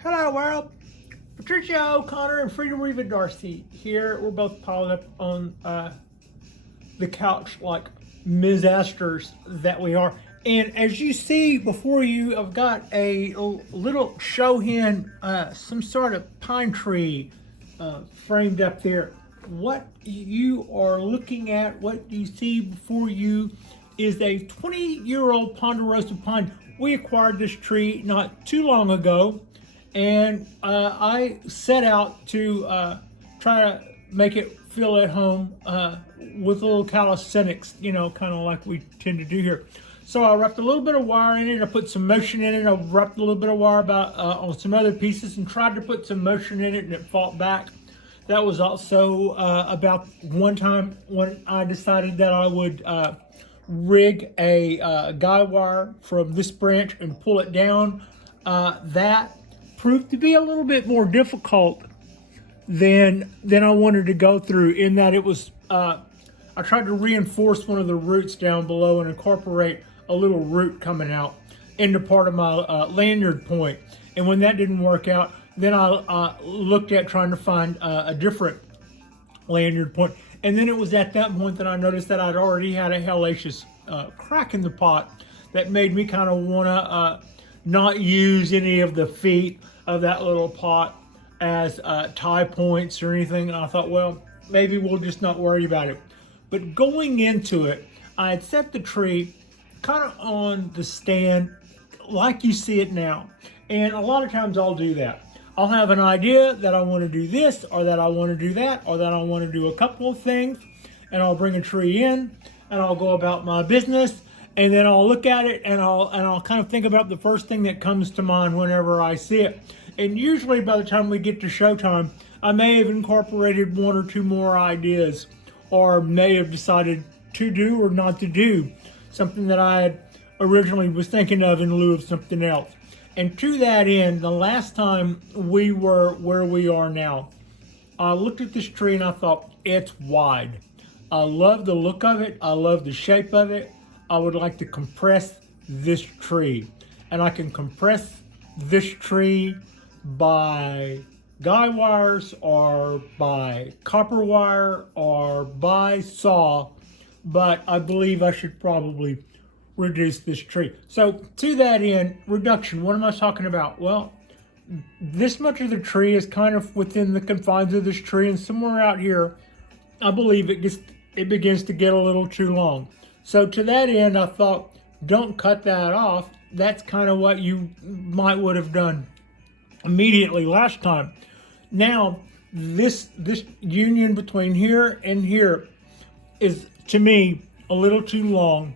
Hello world, Patricia O'Connor and Freedom Reva Darcy here. We're both piled up on the couch like Ms. Asters that we are. And as you see before you, I've got a little Shohin, some sort of pine tree framed up there. What you are looking at, what you see before you is a 20-year-old Ponderosa Pine. We acquired this tree not too long ago, and I set out to try to make it feel at home with a little calisthenics, you know, kind of like we tend to do here. So I wrapped a little bit of wire in it, I put some motion in it, I wrapped a little bit of wire on some other pieces and tried to put some motion in it, and it fought back. That was also about one time when I decided that I would rig a guy wire from this branch and pull it down. That proved to be a little bit more difficult than I wanted to go through, in that it was I tried to reinforce one of the roots down below and incorporate a little root coming out into part of my lanyard point. And when that didn't work out, then I looked at trying to find a different lanyard point. And then it was at that point that I noticed that I'd already had a hellacious crack in the pot that made me kind of want to not use any of the feet of that little pot as tie points or anything. And I thought, well, maybe we'll just not worry about it. But going into it, I had set the tree kind of on the stand like you see it now. And a lot of times I'll do that. I'll have an idea that I want to do this, or that I want to do that, or that I want to do a couple of things, and I'll bring a tree in and I'll go about my business, and then I'll look at it and I'll kind of think about the first thing that comes to mind whenever I see it. And usually by the time we get to showtime, I may have incorporated one or two more ideas, or may have decided to do or not to do something that I had originally was thinking of in lieu of something else. And to that end, the last time we were where we are now, I looked at this tree and I thought, it's wide. I love the look of it. I love the shape of it. I would like to compress this tree. And I can compress this tree by guy wires, or by copper wire, or by saw. But I believe I should probably reduce this tree. So to that end, reduction, what am I talking about? Well, this much of the tree is kind of within the confines of this tree, and somewhere out here, I believe it begins to get a little too long. So to that end, I thought, don't cut that off. That's kind of what you would have done immediately last time. Now, this union between here and here is, to me, a little too long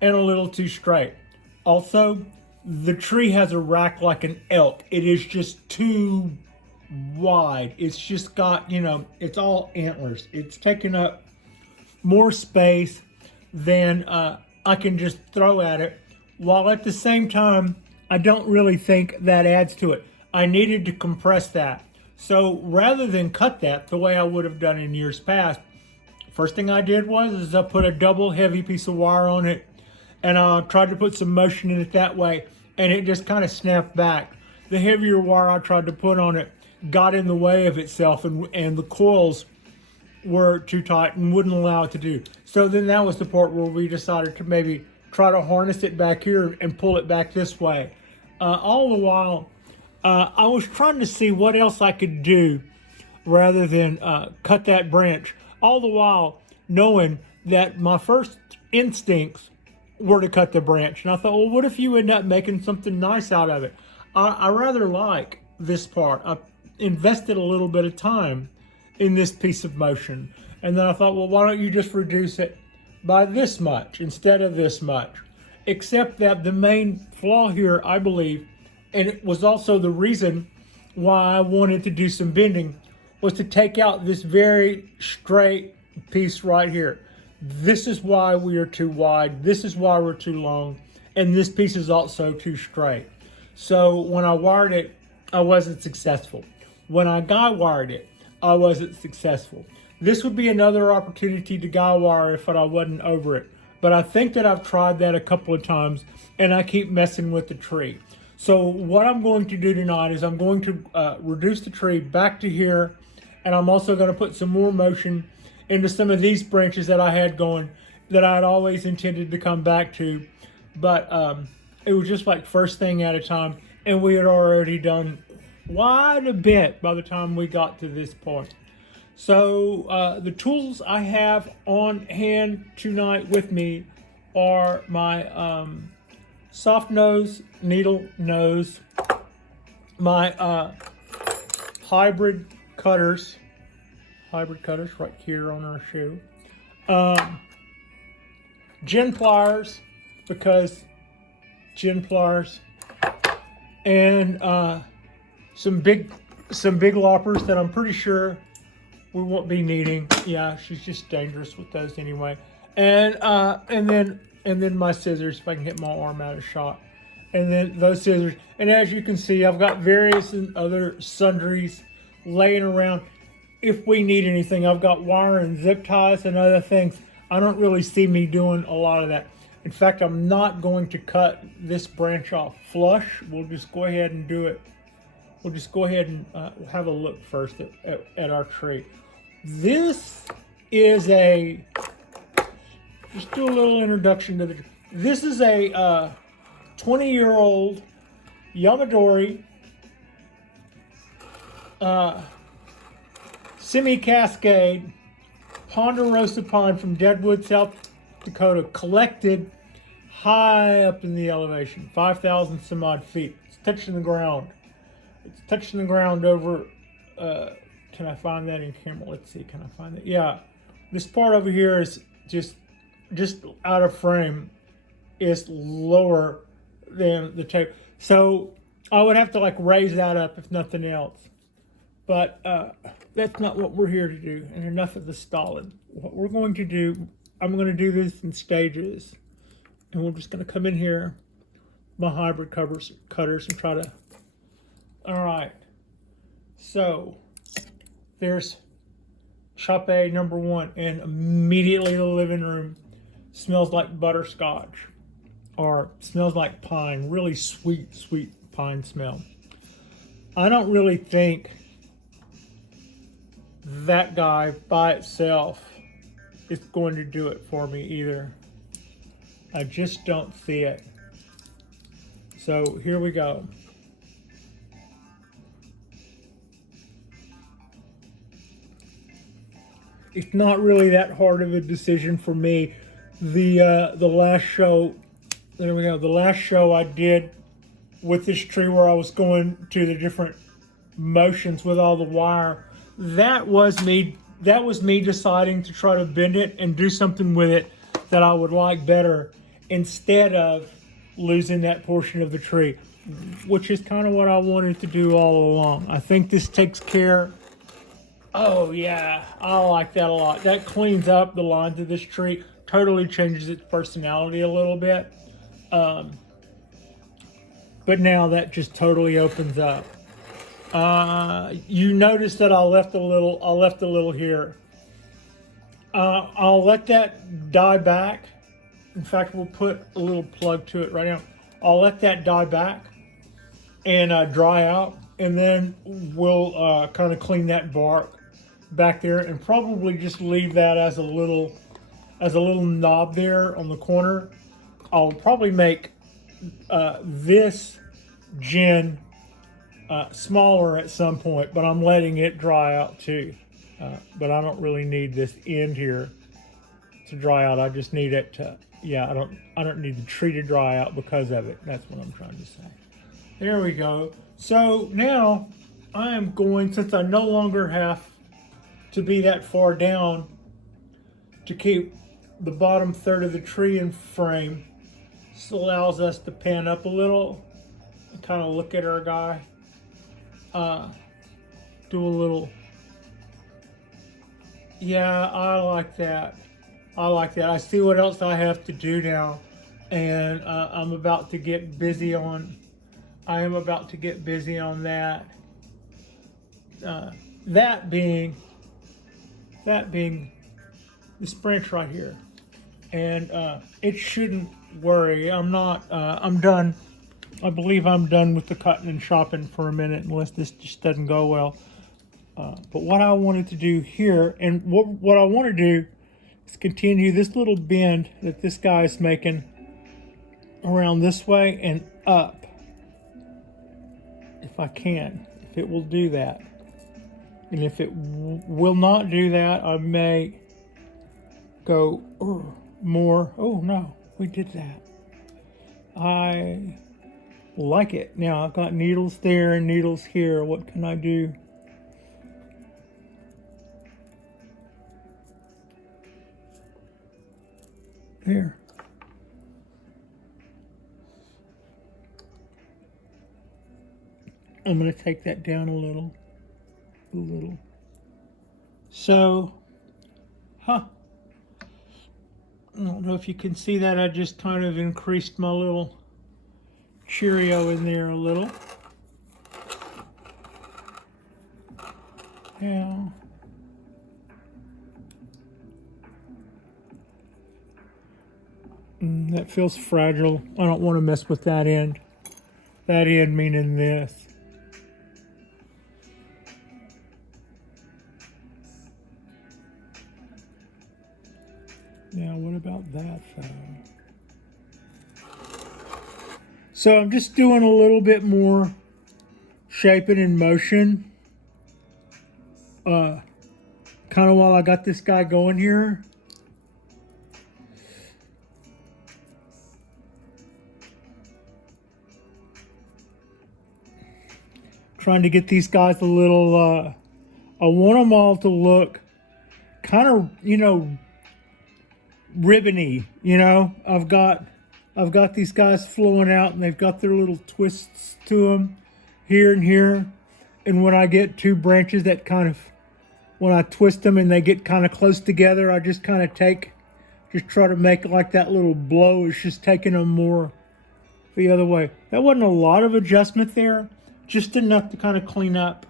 and a little too straight. Also, the tree has a rack like an elk. It is just too wide. It's just got, you know, it's all antlers. It's taking up more space than I can just throw at it, while at the same time, I don't really think that adds to it. I needed to compress that. So rather than cut that the way I would have done in years past, first thing I did was I put a double heavy piece of wire on it, and I tried to put some motion in it that way, and it just kind of snapped back. The heavier wire I tried to put on it got in the way of itself, and the coils were too tight and wouldn't allow it to do. So then that was the part where we decided to maybe try to harness it back here and pull it back this way. All the while, I was trying to see what else I could do rather than cut that branch. All the while knowing that my first instincts were to cut the branch. And I thought, well, what if you end up making something nice out of it? I rather like this part. I invested a little bit of time in this piece of motion. And then I thought, well, why don't you just reduce it by this much instead of this much? Except that the main flaw here, I believe, and it was also the reason why I wanted to do some bending, was to take out this very straight piece right here. This is why we are too wide. This is why we're too long. And this piece is also too straight. So when I wired it, I wasn't successful. When I guy wired it, I wasn't successful. This would be another opportunity to guy wire if I wasn't over it. But I think that I've tried that a couple of times, and I keep messing with the tree. So what I'm going to do tonight is I'm going to reduce the tree back to here, and I'm also going to put some more motion into some of these branches that I had going that I had always intended to come back to, but it was just like first thing at a time, and we had already done quite a bit by the time we got to this point. So the tools I have on hand tonight with me are my soft nose, needle nose, my hybrid cutters right here on our shoe, gin pliers, because gin pliers, and some big loppers that I'm pretty sure we won't be needing. Yeah, she's just dangerous with those anyway. And then my scissors, if I can get my arm out of shot. And then those scissors. And as you can see, I've got various and other sundries laying around if we need anything. I've got wire and zip ties and other things. I don't really see me doing a lot of that. In fact, I'm not going to cut this branch off flush. We'll just go ahead and do it. We'll just go ahead and have a look first at our tree. This is just do a little introduction to this is a 20-year-old Yamadori semi-cascade Ponderosa Pine from Deadwood, South Dakota, collected high up in the elevation, 5,000 some odd feet. It's touching the ground. It's touching the ground over, can I find that in camera? Let's see, can I find it? Yeah, this part over here is just out of frame. Is lower than the tape. So I would have to like raise that up if nothing else. But that's not what we're here to do. And enough of the stalling. What we're going to do, I'm going to do this in stages. And we're just going to come in here, my hybrid cutters, and try to, all right. So there's Chope number 1, and immediately the living room smells like butterscotch, or smells like pine, really sweet pine smell. I don't really think that guy by itself is going to do it for me either. I just don't see it. So here we go. It's not really that hard of a decision for me. The last show, there we go. The last show I did with this tree, where I was going to the different motions with all the wire, that was me deciding to try to bend it and do something with it that I would like better, instead of losing that portion of the tree, which is kind of what I wanted to do all along. I think this takes care. Oh yeah, I like that a lot. That cleans up the lines of this tree, totally changes its personality a little bit. But now that just totally opens up. You notice that I left a little here. I'll let that die back. In fact, we'll put a little plug to it right now. I'll let that die back and dry out, and then we'll kind of clean that bark back there, and probably just leave that as a little knob there on the corner. I'll probably make this gin smaller at some point, but I'm letting it dry out too. But I don't really need this end here to dry out. I just need it to, yeah, I don't need the tree to dry out because of it. That's what I'm trying to say. There we go. So now I am going, since I no longer have to be that far down to keep the bottom third of the tree in frame, this allows us to pan up a little and kind of look at our guy. Do a little, yeah, I like that. I see what else I have to do now, and I am about to get busy on that. That being this branch right here, and it shouldn't worry. I'm done I believe I'm done with the cutting and chopping for a minute, unless this just doesn't go well. But what I wanted to do here, and what I want to do is continue this little bend that this guy is making around this way and up, if I can, if it will do that. And if it will not do that, I may go more. Oh no, we did that. I like it. Now I've got needles there and needles here. What can I do? There. I'm going to take that down a little. So, I don't know if you can see that. I just kind of increased my little Cheerio in there a little. Yeah. That feels fragile. I don't want to mess with that end. That end meaning this. Now, what about that fellow? So I'm just doing a little bit more shaping and motion. Kind of while I got this guy going here. Trying to get these guys a little, I want them all to look kind of, ribbony, I've got these guys flowing out and they've got their little twists to them here and here. And when I get two branches that when I twist them and they get kind of close together, I just kind of just try to make like that little blow. It's just taking them more the other way. That wasn't a lot of adjustment there, just enough to kind of clean up.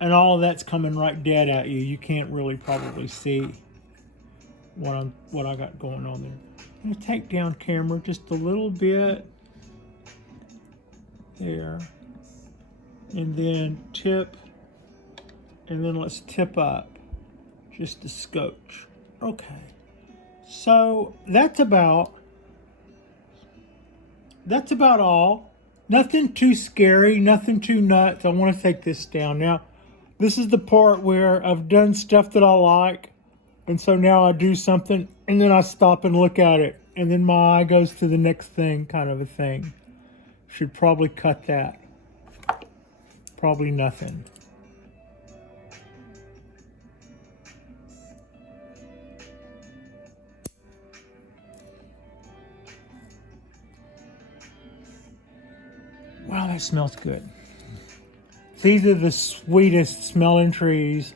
And all of that's coming right dead at you. You can't really probably see what I got going on there. I'm gonna take down camera just a little bit there, and then tip, and then let's tip up just a scotch. Okay, so that's about all. Nothing too scary, nothing too nuts. I want to take this down now. This is the part where I've done stuff that I like. And so now I do something and then I stop and look at it. And then my eye goes to the next thing, kind of a thing. Should probably cut that. Probably nothing. Wow, that smells good. These are the sweetest smelling trees.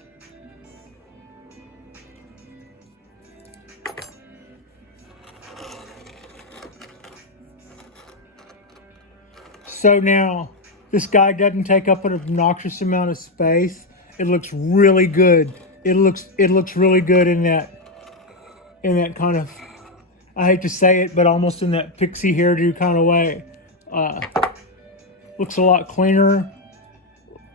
So now, this guy doesn't take up an obnoxious amount of space. It looks really good. It looks really good in that kind of, I hate to say it, but almost in that pixie hairdo kind of way. Looks a lot cleaner.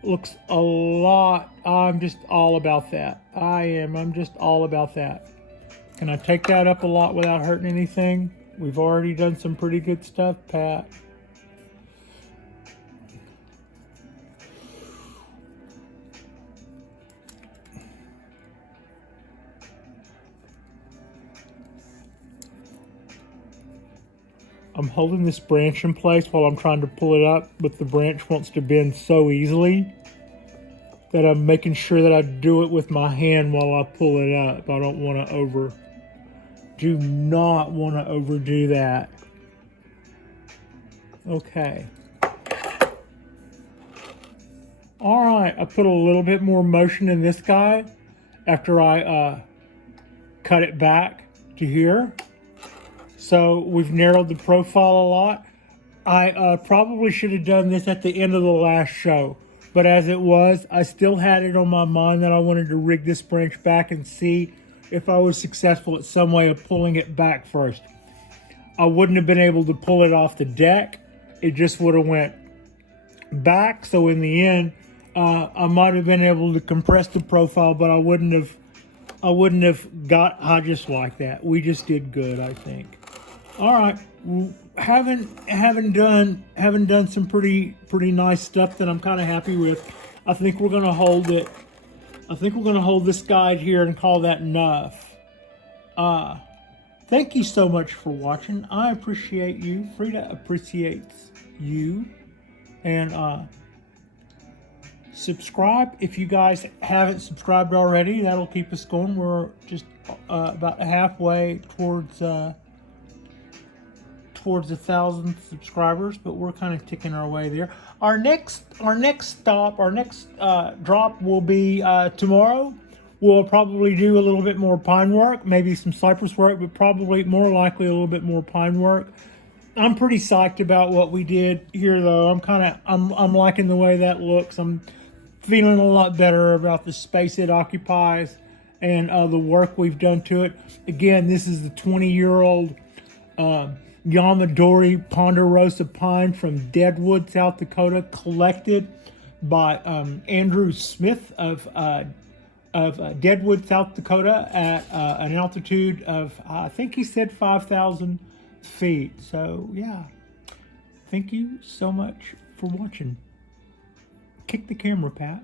Looks a lot, I'm just all about that. I'm just all about that. Can I take that up a lot without hurting anything? We've already done some pretty good stuff, Pat. I'm holding this branch in place while I'm trying to pull it up, but the branch wants to bend so easily that I'm making sure that I do it with my hand while I pull it up. I don't want to do not want to overdo that. Okay. All right, I put a little bit more motion in this guy after I cut it back to here. So we've narrowed the profile a lot. I probably should have done this at the end of the last show, but as it was, I still had it on my mind that I wanted to rig this branch back and see if I was successful at some way of pulling it back first. I wouldn't have been able to pull it off the deck it just would have went back. So in the end, I might have been able to compress the profile, but I wouldn't have got just like that. We just did good, I think. All right, haven't done some pretty nice stuff that I'm kind of happy with. I think we're gonna hold it. I think we're gonna hold this guide here and call that enough. Thank you so much for watching. I appreciate you. Frida appreciates you. And subscribe if you guys haven't subscribed already. That'll keep us going. We're just about halfway towards 1,000 subscribers, but we're kind of ticking our way there. Our next drop will be tomorrow. We'll probably do a little bit more pine work, maybe some cypress work, but probably more likely a little bit more pine work. I'm pretty psyched about what we did here, though. I'm liking the way that looks. I'm feeling a lot better about the space it occupies and the work we've done to it. Again, this is the 20-year-old Yamadori Ponderosa Pine from Deadwood, South Dakota, collected by Andrew Smith of Deadwood, South Dakota, at an altitude of, I think he said 5,000 feet. So yeah, thank you so much for watching. Kick the camera, Pat.